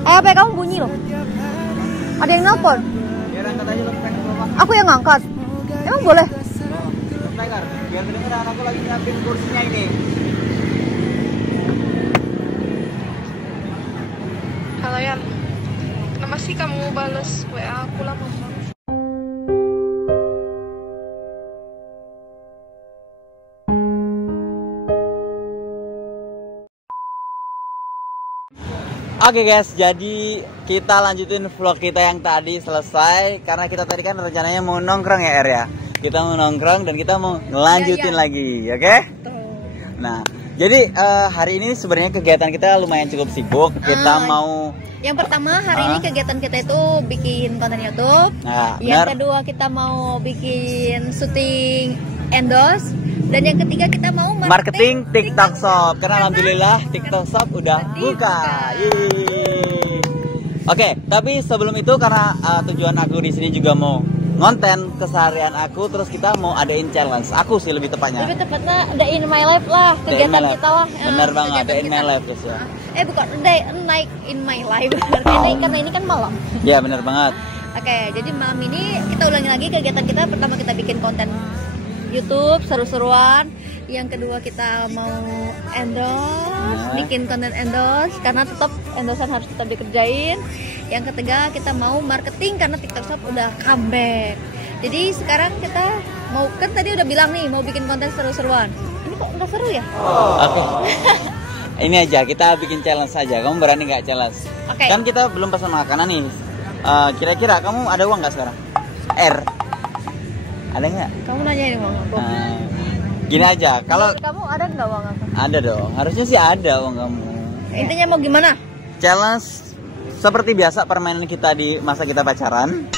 HP kamu bunyi loh. Ada yang nelpon. Biar angkat aja lo pengen rumah. Aku yang ngangkat. Emang boleh? Tiger, biar kedengeran aku lagi nyiapin kursinya ini. Halo Yan, kenapa sih kamu bales WA aku lama banget? Oke guys, jadi kita lanjutin vlog kita yang tadi selesai. Karena kita tadi kan rencananya mau nongkrong ya Er ya. Kita mau nongkrong dan kita mau ngelanjutin lagi, oke? Nah, jadi hari ini sebenarnya kegiatan kita lumayan cukup sibuk. Kita mau Yang pertama hari ini kegiatan kita itu bikin konten YouTube. Nah, yang kedua kita mau bikin syuting endorse. Dan yang ketiga kita mau marketing TikTok Shop. Karena alhamdulillah TikTok Shop udah buka. Oke, tapi sebelum itu karena tujuan aku di sini juga mau ngonten keseharian aku, terus kita mau adain challenge. Aku sih lebih tepatnya. Lebih tepatnya day in my life lah, kegiatan kita lah. Bener banget, day in my life terus ya. Bukan day night in my life. Karena ini kan malam. Ya bener banget. Oke, jadi malam ini kita ulangi lagi kegiatan kita. Pertama kita bikin konten YouTube seru-seruan. Yang kedua kita mau endorse, bikin konten endorse karena tetap endorsean harus tetap dikerjain. Yang ketiga kita mau marketing karena TikTok Shop udah comeback. Jadi sekarang kita mau, kan tadi udah bilang nih mau bikin konten seru-seruan. Ini kok nggak seru ya? Oke. Ini aja kita bikin challenge saja. Kamu berani nggak challenge? Kan kita belum pesan makanan nih. Kira-kira kamu ada uang nggak sekarang? Ada nggak? Kamu nanyain uang aku. Gini aja, kalau kamu ada nggak uang aku? Ada dong, harusnya sih ada uang kamu. Intinya mau gimana? Challenge seperti biasa permainan kita di masa kita pacaran.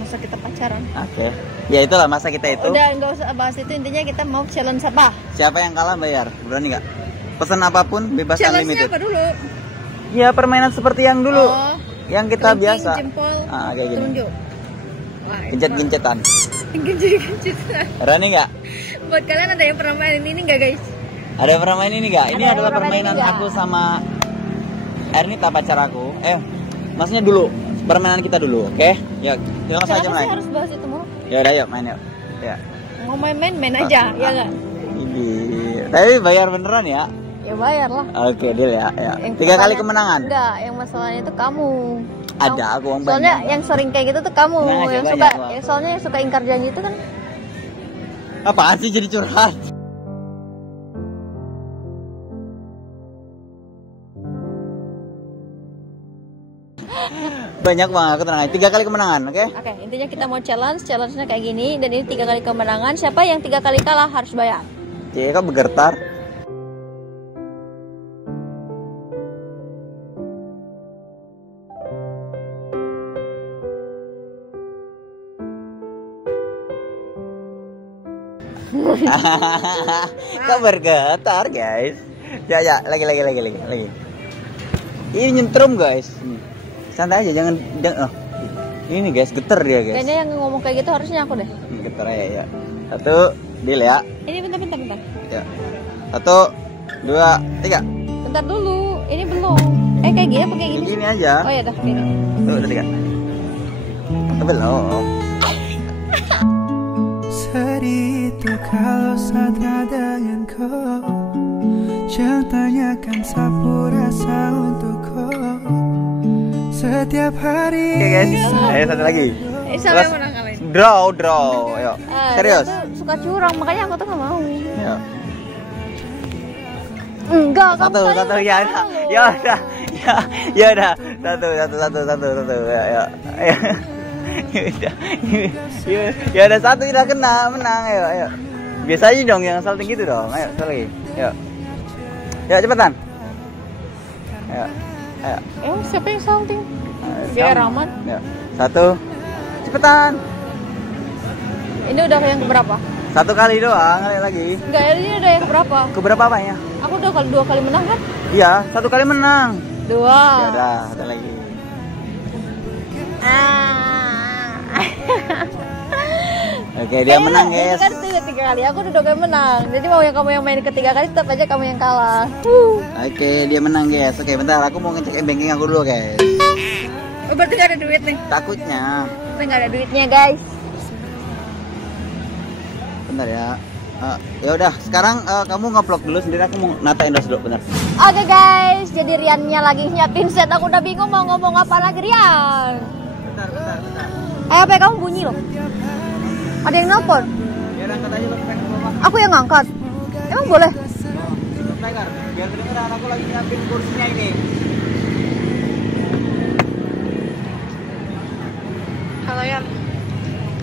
Masa kita pacaran? Oke. Ya itulah masa kita itu. Udah nggak usah bahas itu, intinya kita mau challenge apa? Siapa yang kalah bayar, berani nggak? Pesan apapun bebas unlimited. Challenge-nya apa dulu? Ya permainan seperti yang dulu. Yang kita biasa. Jempol, kayak gini. telunjuk. Gencet-gencetan. Gencet-gencetan. Berani nggak? Buat kalian ada yang pernah main ini nggak guys? Ada yang pernah main ini nggak? Ini adalah permainan aku sama Ernita pacar aku. Maksudnya dulu permainan kita dulu, oke? Ya, langsung aja main. Harus bahas itu mulu. Ya udah yuk main yuk. Ya. Mau main aja, ya nggak? Tapi bayar beneran ya? Ya bayar lah. Oke, deal ya. 3 kali kemenangan. Enggak, yang masalahnya itu kamu. Ada aku uang banyak. Soalnya yang sering kayak gitu tuh kamu, yang suka, soalnya yang suka ingkar janji itu kan. Apaan sih jadi curhat? Banyak bang, aku tenang aja. 3 kali kemenangan, oke? Oke, intinya kita mau challenge-nya kayak gini. Dan ini 3 kali kemenangan. Siapa yang 3 kali kalah harus bayar. Oke, kok bergetar? Kok bergetar guys? Ya lagi. Ini nyentrum guys. Santai aja, jangan. Ini guys, getar dia guys. Kayaknya yang ngomong kayak gitu harusnya aku deh. Getar ya. 1, deal ya. Ini bentar. Ya. 1, 2, 3. Bentar dulu, ini belum. Kayak gini apa kayak gini? Gini aja. Oh ya udah, gini. Tuh, udah 3. Belum. Sedih itu kalau saat denganku, jangan tanyakan sapu rasa untukku setiap hari. Oke guys, ayo satu lagi. Siapa yang menang kalian? Draw, ayo. Serius? Suka curang, makanya aku tuh gak mau. Ya. Enggak, Satu, ya udah. Ya udah. Satu. Ya. Ya udah, 1 udah kena, menang. Ayo. Biasa aja dong yang salting gitu dong. Ayo, satu lagi. Yuk, cepetan. Ayo. Siapa yang salting? Biar aman. Ya. 1. Cepetan. Ini udah yang keberapa? 1 kali doang, kali lagi. Enggak, ini udah yang keberapa? Keberapa apanya? Aku udah 2 kali menang kan? Iya, 1 kali menang. 2. Ya udah, ada lagi. Oke, dia menang guys. Itu kan tiga kali, aku dua menang. Jadi mau yang kamu yang main ketiga kali, tetap aja kamu yang kalah. Oke, dia menang guys. Oke, bentar, aku mau ngecek banking aku dulu guys. Oh, berarti gak ada duit nih? Takutnya. Kita gak ada duitnya guys. Bentar ya. Ya udah, sekarang kamu nge-vlog dulu sendiri, aku mau nata Endos dulu, bentar. Oke guys, jadi Riannya lagi nyiapin set. Aku udah bingung mau ngomong apa lagi, Rian. Bentar. HP kamu bunyi loh. Ada yang nelpon. Ya udah, angkat aja lo, pengen bawa. Aku yang ngangkat. Emang boleh? Tiger, biar kedengeran aku lagi nyiapin kursinya ini. Halo Yan,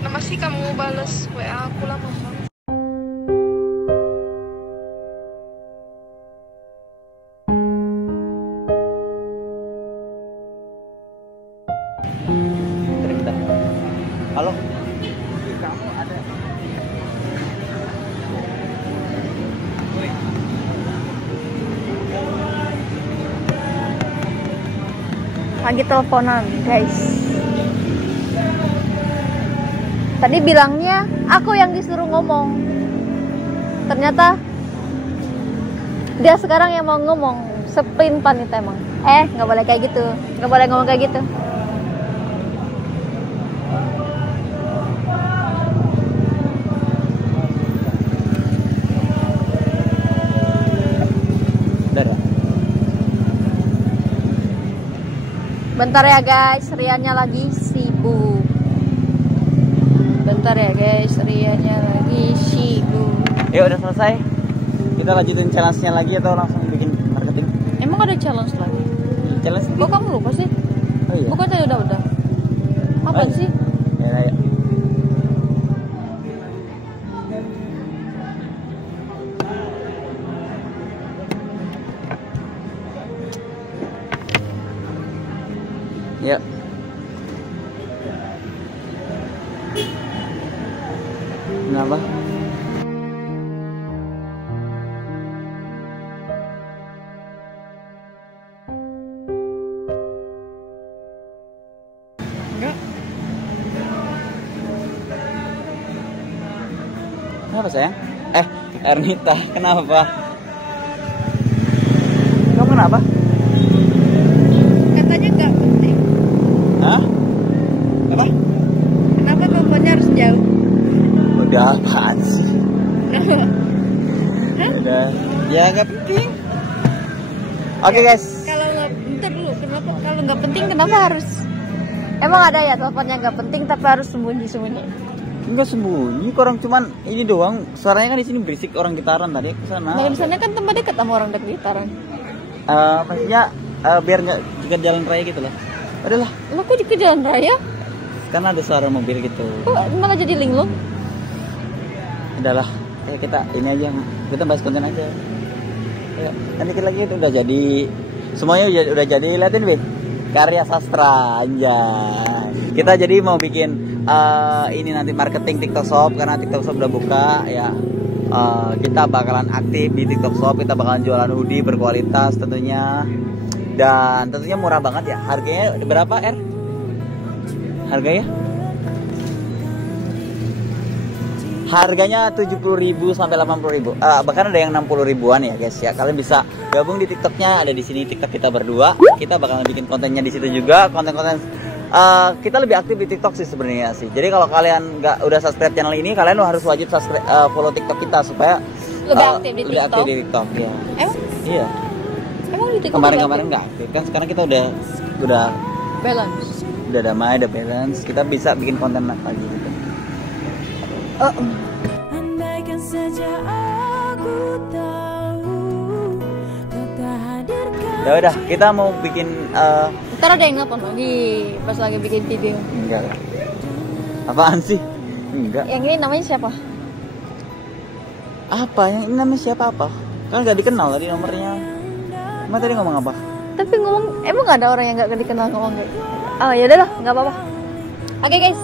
kenapa sih kamu bales WA aku lama banget? Bentar. Halo. Kamu ada? Lagi teleponan guys. Tadi bilangnya aku yang disuruh ngomong. Ternyata dia sekarang yang mau ngomong. Sprint panita emang. Nggak boleh kayak gitu. Nggak boleh ngomong kayak gitu. Bentar ya guys, Riannya lagi sibuk. Bentar ya guys, Riannya lagi sibuk. Ya udah selesai. Kita lanjutin challenge-nya lagi atau langsung bikin marketing? Emang ada challenge lagi? Challenge? Kok kamu lupa sih? Oh iya. Bukannya udah. Apa sih? Ya. Ya. Kenapa? Enggak. Kenapa sayang? Ernita, kenapa? Kamu kenapa? Katanya nggak penting. Hah? Apa? Kenapa teleponnya harus jauh? Udah apaan sih? Hah? Udah. Ya nggak penting. Oke guys. Kalau nggak, bentar dulu. Kenapa? Kalau nggak penting, kenapa harus? Emang ada ya teleponnya nggak penting tapi harus sembunyi-sembunyi? Enggak sembunyi, orang cuman ini doang. Suaranya kan di sini berisik orang gitaran tadi ke sana. Nah, di sana kan tempat dekat sama orang dekat gitaran. Maksudnya biar nggak dekat jalan raya gitu lah. Udahlah, Lo kok di jalan raya? karena ada suara mobil gitu. Kok malah jadi linglung? Udahlah, kita ini aja, kita bahas konten aja. Ya, kan dikit lagi itu udah jadi, semuanya udah jadi. Liatin Win, karya sastra anjay. Kita jadi mau bikin ini nanti marketing TikTok Shop karena TikTok Shop udah buka ya. Kita bakalan aktif di TikTok Shop, kita bakalan jualan hoodie berkualitas tentunya. Dan tentunya murah banget ya. Harganya berapa, R? Harganya? Harganya 70.000 sampai 80.000. Bahkan ada yang 60 ribuan ya, guys ya. Kalian bisa gabung di TikToknya, ada di sini TikTok kita berdua. Kita bakalan bikin kontennya di situ juga, konten-konten kita lebih aktif di TikTok sih sebenarnya sih. Jadi kalau kalian nggak udah subscribe channel ini, kalian harus wajib subscribe, follow TikTok kita supaya Lebih aktif di TikTok. aktif di TikTok ya. Emang? Iya. Emang di TikTok Kemarin-kemarin nggak aktif kan, sekarang kita udah balance. damai, udah balance. Kita bisa bikin konten lagi gitu. Andaikan saja aku tahu kau tak hadirkan. Ya udah, kita mau bikin Ntar ada yang nelfon lagi pas lagi bikin video. enggak. Apaan sih? Enggak. Yang ini namanya siapa? Apa? Yang ini namanya siapa apa? Kan nggak dikenal tadi nomornya. Emang tadi ngomong apa? Tapi ngomong, emang gak ada orang yang gak dikenal ngomong kayak gitu? Oh ya udah lah, nggak apa-apa. Oke guys,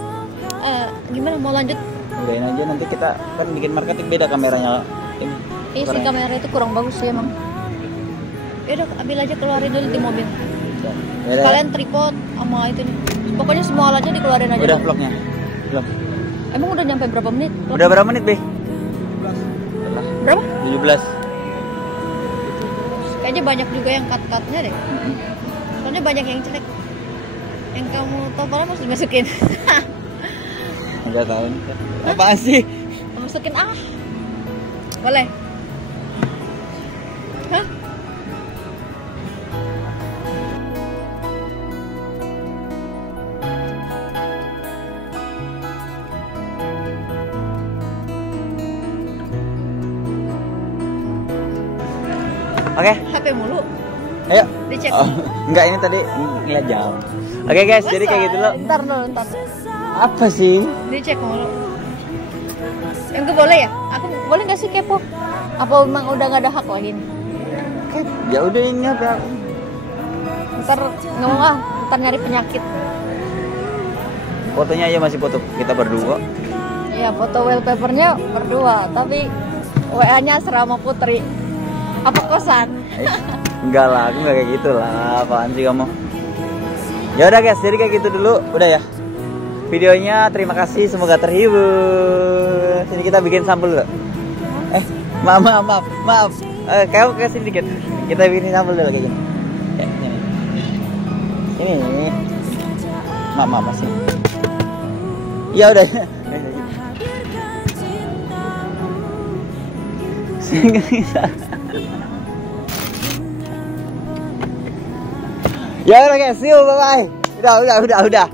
gimana mau lanjut? Udahin aja, nanti kita kan bikin marketing, beda kameranya ini. Iya sih, kamera itu kurang bagus sih emang. Ya udah, ambil aja, keluarin dulu di mobil. Yaudah. Kalian tripod sama itu nih. Pokoknya semua alatnya dikeluarin aja. Udah vlognya? Belum? Emang udah nyampe berapa menit? Udah berapa menit, Be? Berapa? 17. Kayaknya banyak juga yang cut-cutnya deh. Soalnya banyak yang jelek. Yang kamu totalnya harus dimasukin. Enggak tahu nih. Apaan sih? Masukin boleh. Hah? Oke. HP mulu. Ayo. Dicek. Enggak, ini tadi ngeliat jam. Oke guys, jadi kayak gitu loh. Ntar. Apa sih? Dicek mulu. Enggak boleh ya? Aku boleh nggak sih kepo? Apa memang udah nggak ada hak lagi nih? Ya udah ini HP aku. Ntar nggak mau ntar nyari penyakit. Fotonya aja masih foto kita berdua. Iya, foto wallpapernya berdua, tapi WA-nya Serama Putri. Apa kosan? Enggak lah, aku nggak kayak gitu lah. Apaan sih kamu? Ya udah guys, jadi kayak gitu dulu. Udah ya. Videonya terima kasih, semoga terhibur. Sini kita bikin sampul dulu. Maaf. Kamu kasih dikit. Kita bikin sampul dulu kayak gini. Ini. Maaf masih. Ya udah. Ya udah guys, see you, bye bye. Udah.